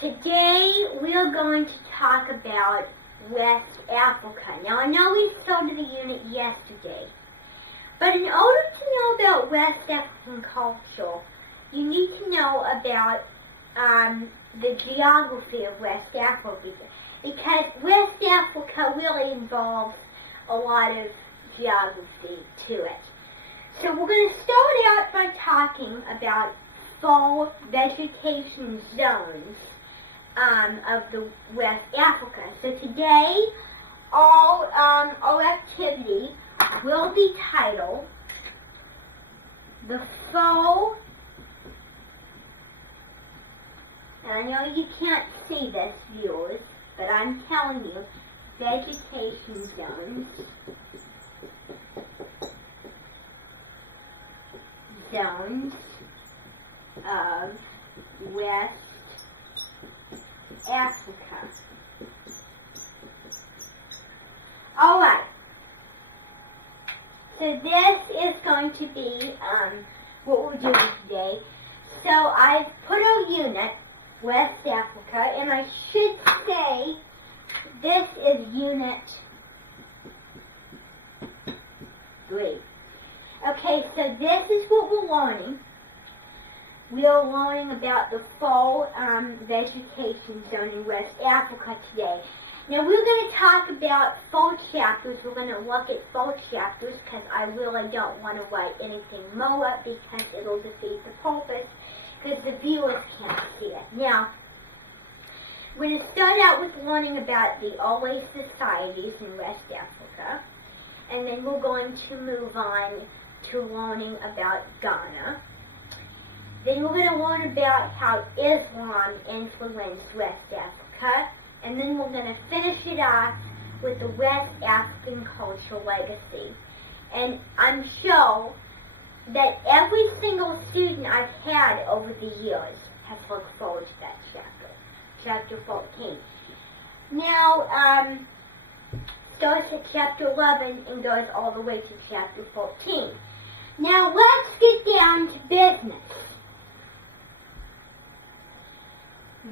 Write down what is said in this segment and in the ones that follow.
Today we are going to talk about West Africa. Now I know we started the unit yesterday, but in order to know about West African culture, you need to know about the geography of West Africa, because West Africa really involves a lot of geography to it. So we're going to start out by talking about fall vegetation zones of the West Africa. So today, our activity will be titled the fall. And I know you can't see this, viewers, but I'm telling you, vegetation zones. Zones of West Africa. Alright, so this is going to be what we're doing today. So I've put our unit, West Africa, and I should say this is unit 3. Okay, so this is what we're learning. We are learning about the fall vegetation zone in West Africa today. Now we're going to talk about fall chapters. We're going to look at fall chapters because I really don't want to write anything more because it'll defeat the purpose because the viewers can't see it. Now, we're going to start out with learning about the Owe societies in West Africa, and then we're going to move on to learning about Ghana. Then we're going to learn about how Islam influenced West Africa, and then we're going to finish it off with the West African cultural legacy. And I'm sure that every single student I've had over the years has looked forward to that chapter, chapter 14. Now, starts at chapter 11 and goes all the way to chapter 14. Now let's get down to business.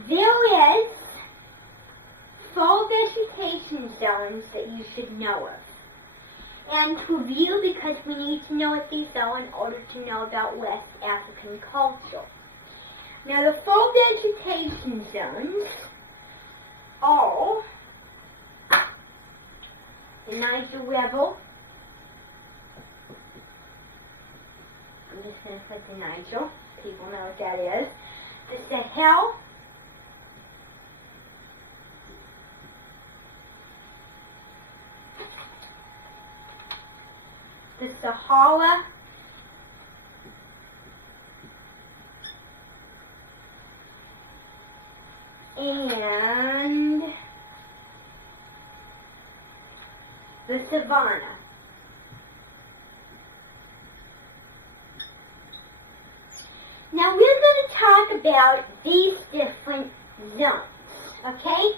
There is 4 vegetation zones that you should know of. And to review, because we need to know what these are in order to know about West African culture. Now the 4 vegetation zones are the Niger River. I'm just going to put the Niger. People know what that is. The Sahel. The Sahara. And the Savannah. Now we're going to talk about these different zones, okay?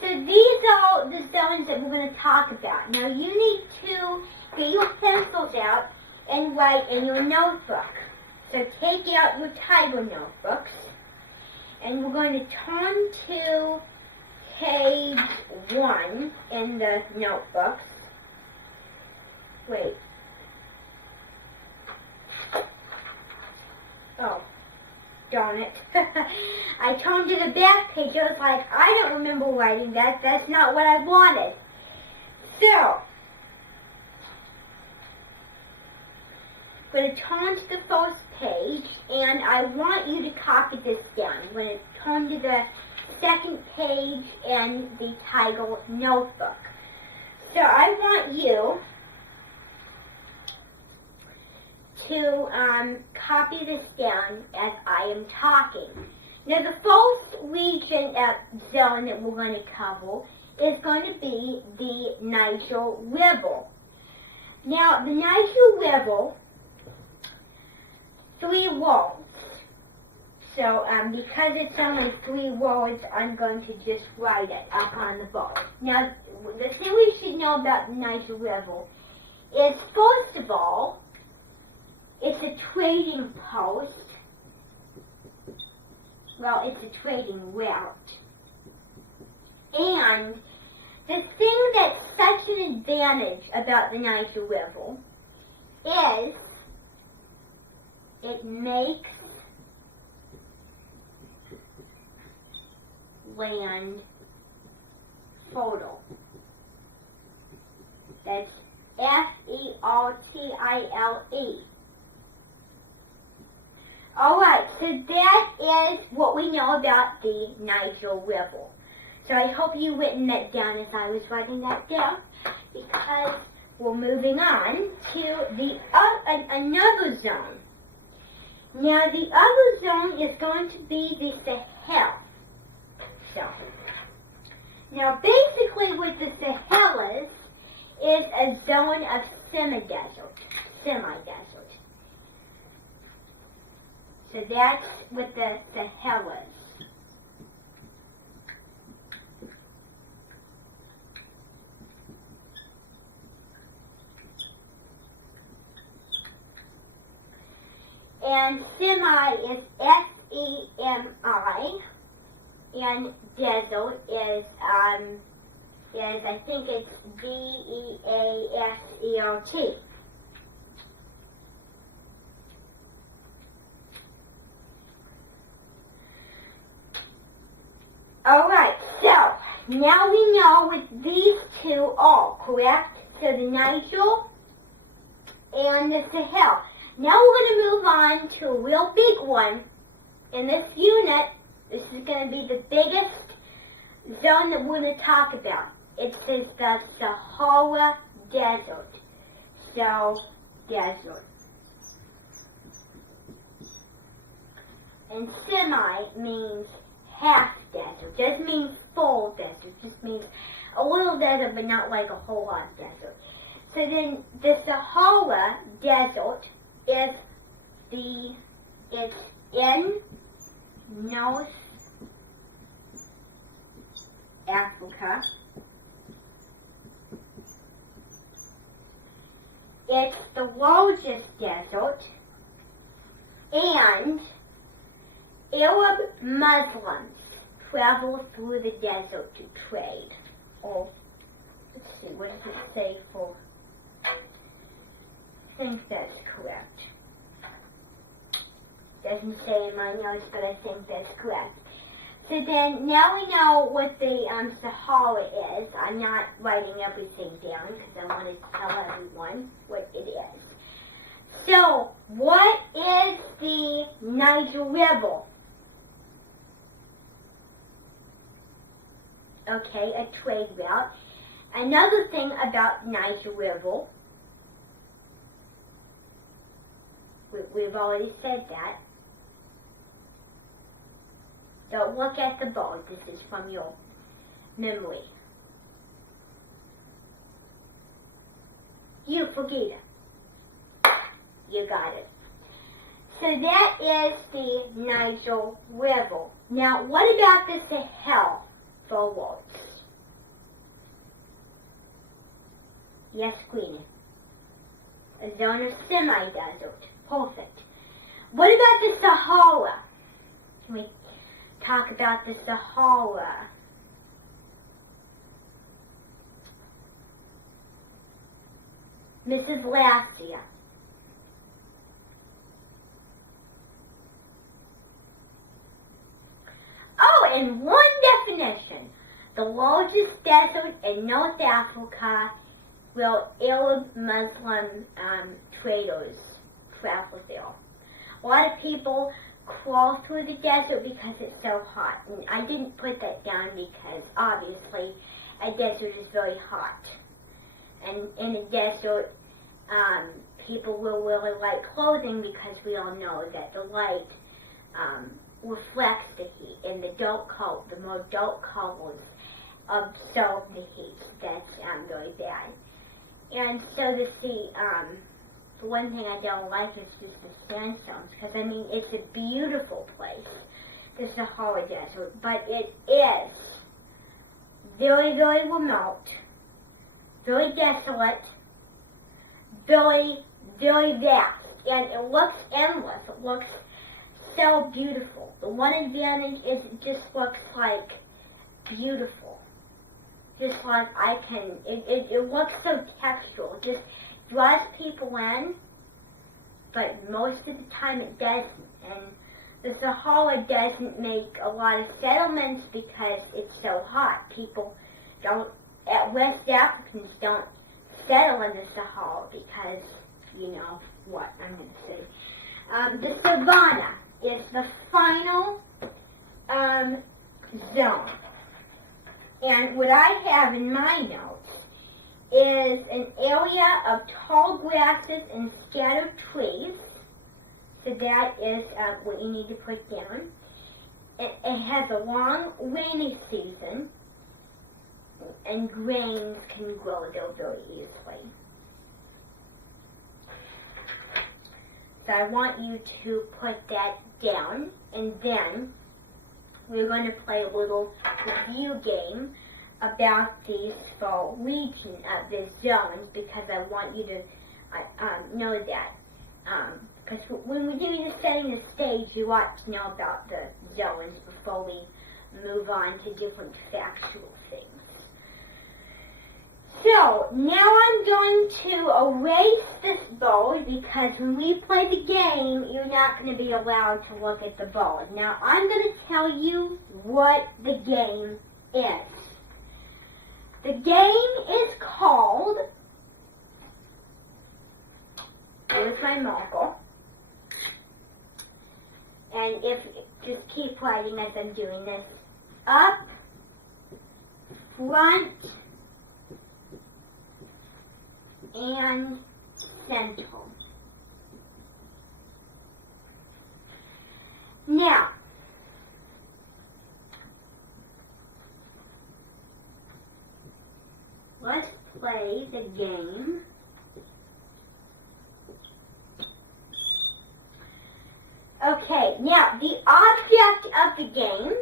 So these are the zones that we're going to talk about. Now you need to get your pencils out and write in your notebook. So take out your title notebooks, and we're going to turn to page 1 in the notebooks. Wait. Oh, darn it. I turned to the back page. I was like, I don't remember writing that. That's not what I wanted. So, I'm going to turn to the first page, and I want you to copy this down. I'm going to turn to the second page and the title notebook. So I want you to copy this down as I am talking. Now the first region zone that we're going to cover is going to be the Niger River. Now the Niger River, 3 words. So because it's only 3 words, I'm going to just write it up on the board. Now the thing we should know about the Niger River is, first of all, it's a trading post well, it's a trading route. And the thing that's such an advantage about the Niger River is it makes land fertile. That's Fertile. Alright, so that is what we know about the Niger River. So I hope you written that down as I was writing that down, because we're moving on to the another zone. Now the other zone is going to be the Sahel zone. Now basically what the Sahel is a zone of semi-desert. So that's what the Sahel is. And semi is S-E-M-I, and desert is I think it's D-E-A-S-E-R-T. Alright, so now we know what these two are, correct? So the Niger and the Sahel. Now we're going to move on to a real big one. In this unit, this is going to be the biggest zone that we're going to talk about. It says the Sahara Desert. So, desert. And semi means half desert. Doesn't mean full desert. Just means a little desert, but not like a whole lot of desert. So then, the Sahara Desert is it's in North Africa. It's the largest desert, and Arab Muslims travel through the desert to trade. Or, let's see, what does it say for? I think that's correct. Doesn't say in my notes, but I think that's correct. So then, now we know what the Sahara is. I'm not writing everything down because I want to tell everyone what it is. So, what is the Niger River? Okay, a trade route. Another thing about Niger River, we've already said that. Don't look at the board. This is from your memory. You forget it. You got it. So that is the Niger River. Now, what about the Sahel forwards? Yes, Queenie. A zone of semi-desert. Perfect. What about the Sahara? Can we talk about the Sahara? Mrs. Lassia. Oh, and one definition. The largest desert in North Africa where Arab Muslim traders travel there. A lot of people crawl through the desert because it's so hot. And I didn't put that down because obviously a desert is very hot. And in a desert, people will wear light clothing because we all know that the light reflects the heat. And the more dark colors absorb the heat. That's very bad. And so the one thing I don't like is just the sandstones, because I mean it's a beautiful place, the Sahara Desert, but it is very, very remote, very desolate, very, very vast, and it looks endless. It looks so beautiful. The one advantage is it just looks like beautiful. Just like it looks so textural. It just draws people in, but most of the time it doesn't. And the Sahara doesn't make a lot of settlements because it's so hot. People don't, West Africans don't settle in the Sahara because, you know what I'm going to say. The Savannah is the final zone. And what I have in my notes is an area of tall grasses and scattered trees. So that is what you need to put down. It has a long rainy season, and grains can grow there very easily. So I want you to put that down, and then we're going to play a little review game about these full region of the zones, because I want you to know that. Because when we do the setting the stage, you ought to know about the zones before we move on to different factual things. So, now I'm going to erase this board, because when we play the game, you're not going to be allowed to look at the board. Now, I'm going to tell you what the game is. The game is called, here's my marker, and just keep writing as I'm doing this, up, front, and center. Now, let's play the game. Okay, now the object of the game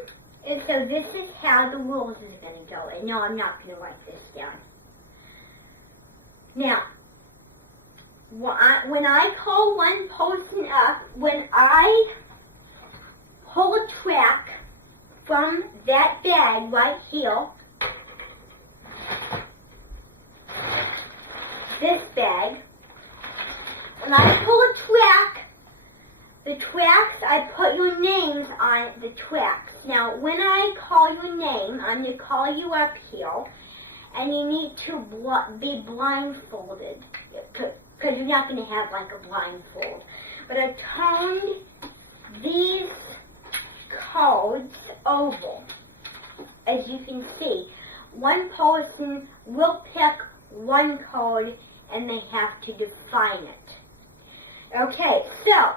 is, so this is how the rules is going to go. And no, I'm not going to write this down. Now, when I call one person up, when I pull a track from that bag right here, this bag, when I pull a track, the tracks, I put your names on the tracks. Now, when I call your name, I'm going to call you up here, and you need to be blindfolded, because you're not going to have like a blindfold. But I've turned these codes over. As you can see, one person will pick one code, and they have to define it. Okay, so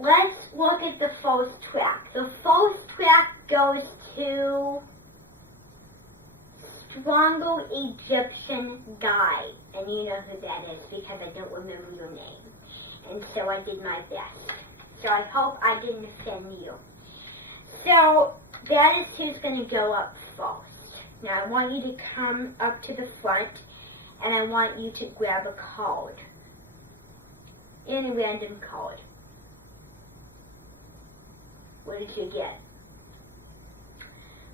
let's look at the first track. The first track goes to Stronger Egyptian Guy. And you know who that is, because I don't remember your name. And so I did my best. So I hope I didn't offend you. So that is who's going to go up first. Now I want you to come up to the front, and I want you to grab a code. Any random code. What did you get?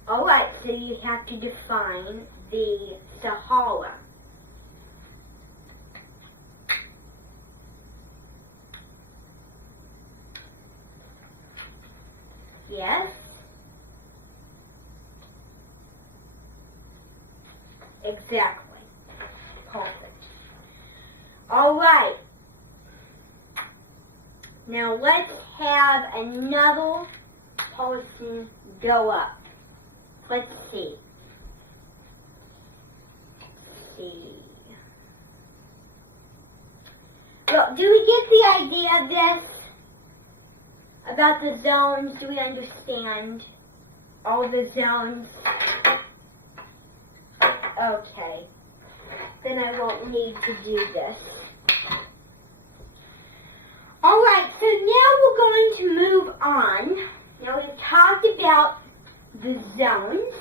Alright, so you have to define the Sahara. Yes? Exactly. Perfect. Alright. Now let's have another person go up. Let's see. Well, do we get the idea of this? About the zones? Do we understand all the zones? Okay. Then I won't need to do this. Alright, so now we're going to move on. Now we've talked about the zones.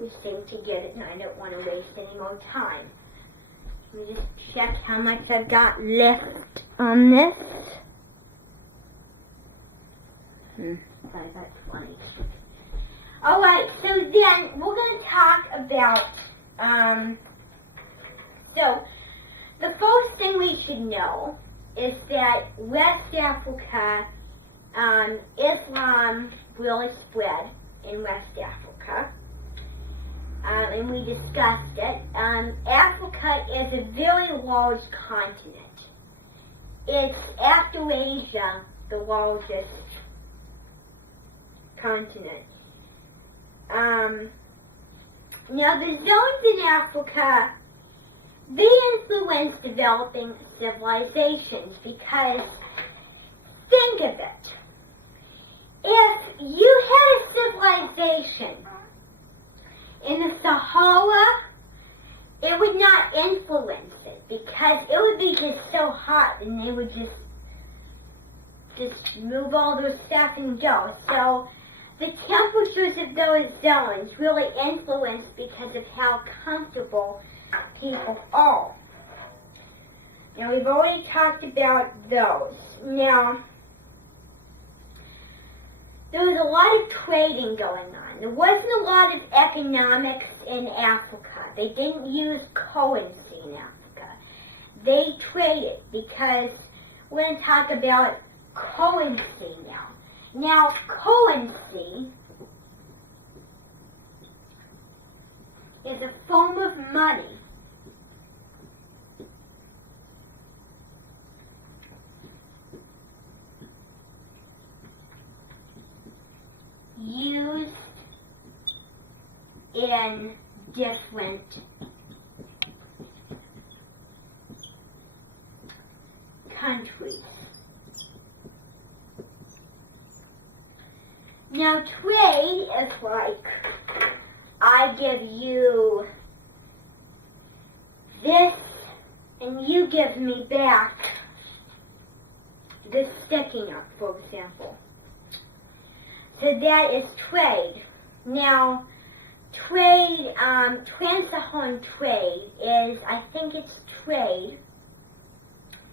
We seem to get it, and I don't want to waste any more time. Let me just check how much I've got left on this. Probably about 20. Alright, so then we're going to talk about, so the first thing we should know is that West Africa, Islam really spread in West Africa. And we discussed it. Africa is a very large continent. It's, after Asia, the largest continent. Now the zones in Africa, they influence developing civilizations because, think of it, if you had a civilization in the Sahara, it would not influence it because it would be just so hot and they would just move all their stuff and go. So the temperatures of those zones really influence because of how comfortable people are. Now we've already talked about those. Now, there was a lot of trading going on. There wasn't a lot of economics in Africa. They didn't use currency in Africa. They traded because we're going to talk about currency now. Now, currency is a form of money used in different countries. Now trade is like, I give you this and you give me back this sticking up, for example. So that is trade. Now, trade, trans-Saharan trade is, I think it's trade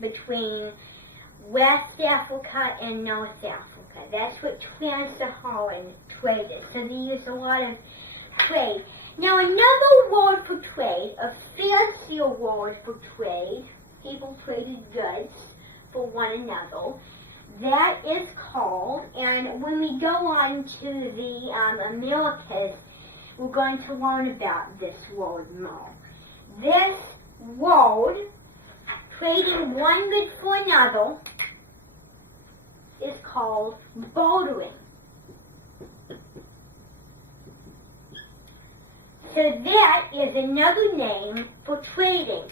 between West Africa and North Africa. That's what trans-Saharan trade is. So they use a lot of trade. Now, another word for trade, a fancier word for trade, people traded goods for one another. That is called, and when we go on to the Americas, we're going to learn about this word more. This word, trading one good for another, is called bartering. So that is another name for trading.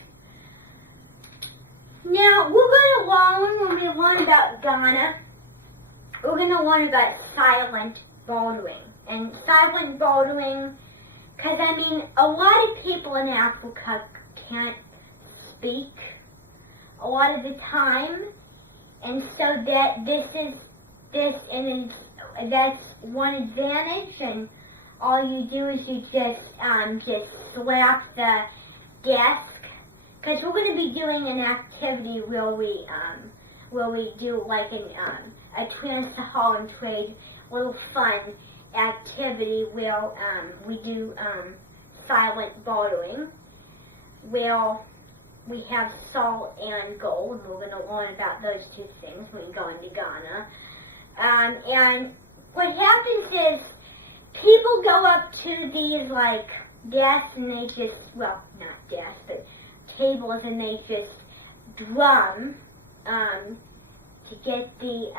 Now, we're going to learn, when we learn about Ghana, we're going to learn about silent bartering. And silent bartering, because I mean, a lot of people in Africa can't speak a lot of the time, and so that that's one advantage, and all you do is you just slap the desk. Because we're going to be doing an activity where we do like a trans-Saharan trade little fun activity where we do silent bartering, where we have salt and gold, and we're going to learn about those two things when we go into Ghana. And what happens is people go up to these like desks and they just, well, not desks, but tables, and they just drum to get the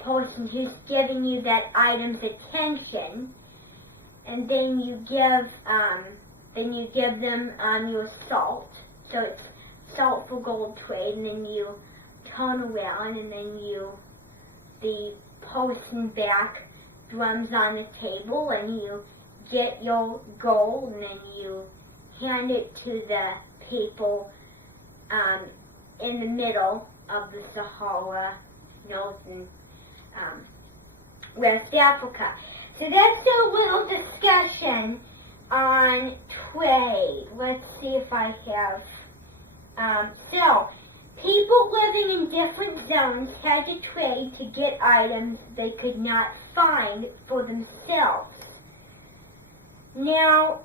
person who's giving you that item's attention, and then you give them your salt. So it's salt for gold trade, and then you turn around, and then the person back drums on the table, and you get your gold, and then you hand it to the people in the middle of the Sahara, North and West Africa. So that's a little discussion on trade. Let's see if I have. So, people living in different zones had to trade to get items they could not find for themselves. Now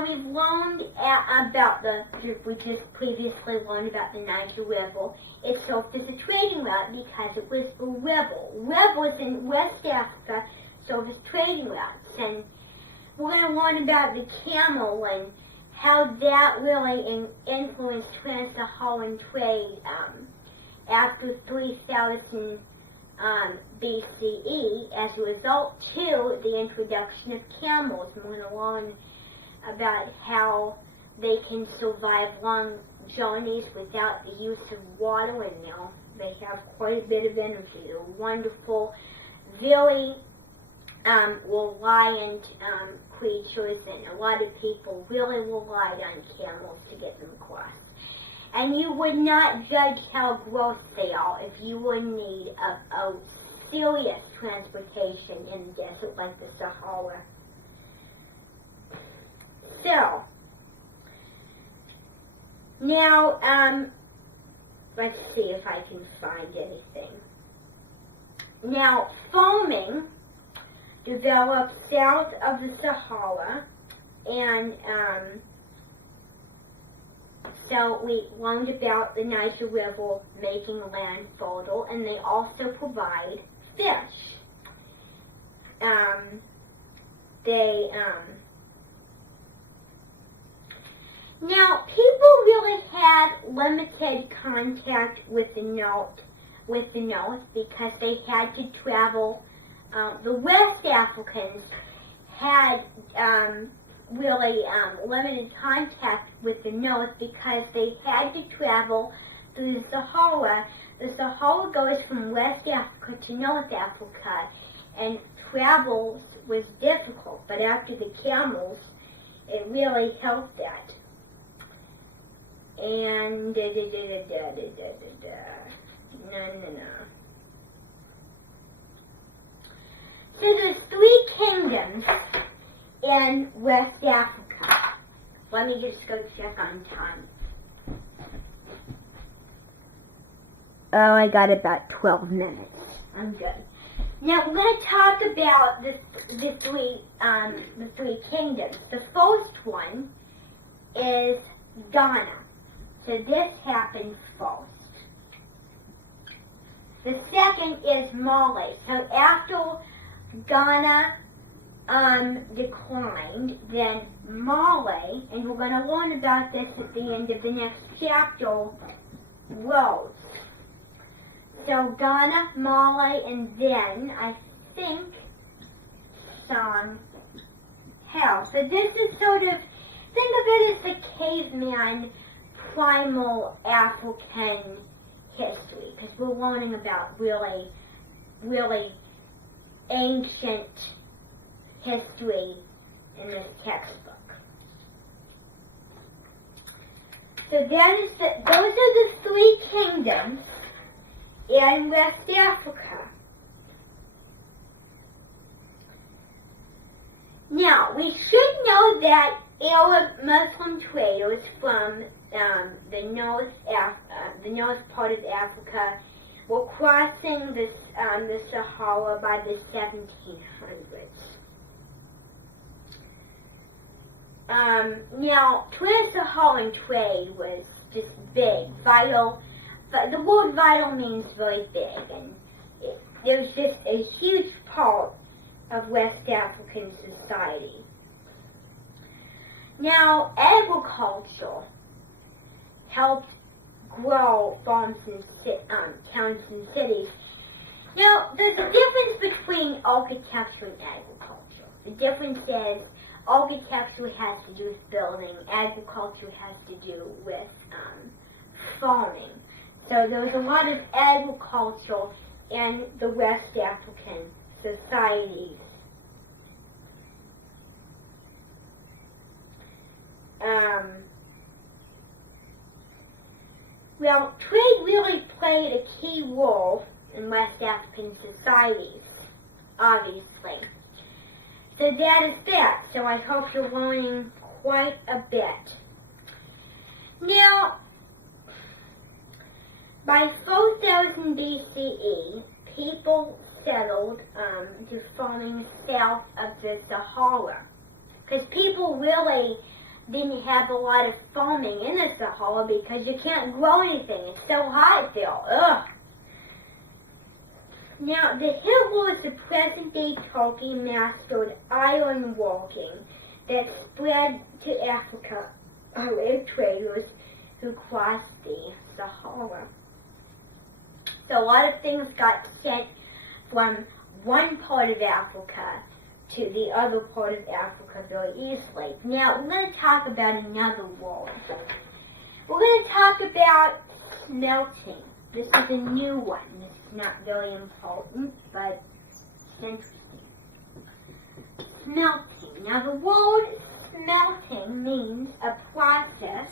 we've learned about we just previously learned about the Niger River itself as a trading route because it was a river. Rivers in West Africa served as trading routes. And we're going to learn about the camel and how that really influenced trans-Saharan trade after 3000 BCE as a result to the introduction of camels. And we're going to learn about how they can survive long journeys without the use of water, and they have quite a bit of energy. They're wonderful, very reliant creatures, and a lot of people really relied on camels to get them across. And you would not judge how gross they are if you were in need of a serious transportation in the desert like the Sahara. So, now, let's see if I can find anything. Now, farming developed south of the Sahara, and so we learned about the Niger River making land fertile, and they also provide fish. Now, people really had limited contact with the north because they had to travel. The West Africans had really limited contact with the north because they had to travel through the Sahara. The Sahara goes from West Africa to North Africa, and travel was difficult, but after the camels, it really helped that. And no. So there's 3 kingdoms in West Africa. Let me just go check on time. Oh, I got about 12 minutes. I'm good. Now we're going to talk about the three kingdoms. The first one is Ghana. So this happened first. The second is Mali. So after Ghana declined, then Mali, and we're going to learn about this at the end of the next chapter, rose. So Ghana, Mali, and then I think Song Hell. So this is sort of, think of it as the caveman primal African history, because we're learning about really, really ancient history in this textbook. So that is those are the 3 kingdoms in West Africa. Now, we should know that Arab Muslim traders from the north part of Africa were crossing the Sahara by the 1700s. Now, trans-Saharan trade was just big, vital. But the word vital means very big, and it was just a huge part of West African society. Now, agriculture helped grow farms and towns and cities. Now, there's a difference between architecture and agriculture. The difference is architecture has to do with building, agriculture has to do with farming. So there was a lot of agriculture in the West African societies. Well, trade really played a key role in West African societies, obviously. So that is that. So I hope you're learning quite a bit. Now, by 4000 BCE, people settled to farming south of the Sahara. Because people really didn't have a lot of farming in the Sahara because you can't grow anything. It's so hot there. Ugh. Now, the Hittites of present-day Turkey mastered iron working that spread to Africa by traders who crossed the Sahara. So a lot of things got sent from one part of Africa to the other part of Africa very easily. Now, we're going to talk about another word. We're going to talk about smelting. This is a new one. This is not very important, but it's interesting. Smelting. Now, the word smelting means a process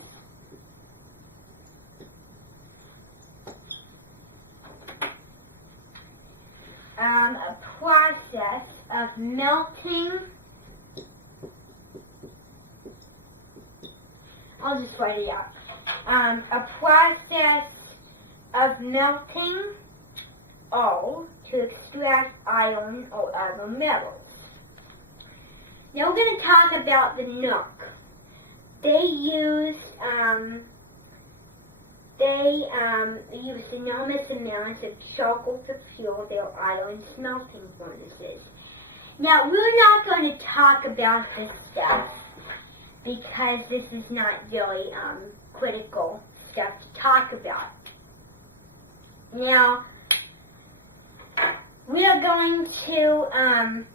of melting. I'll just write it out. A process of melting ore to extract iron or other metals. Now we're going to talk about the Nook. They use enormous amounts of charcoal to fuel their iron smelting furnaces. Now, we're not going to talk about this stuff because this is not really critical stuff to talk about. Now, we are going to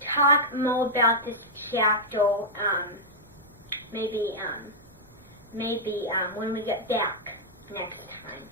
talk more about this chapter maybe when we get back next time.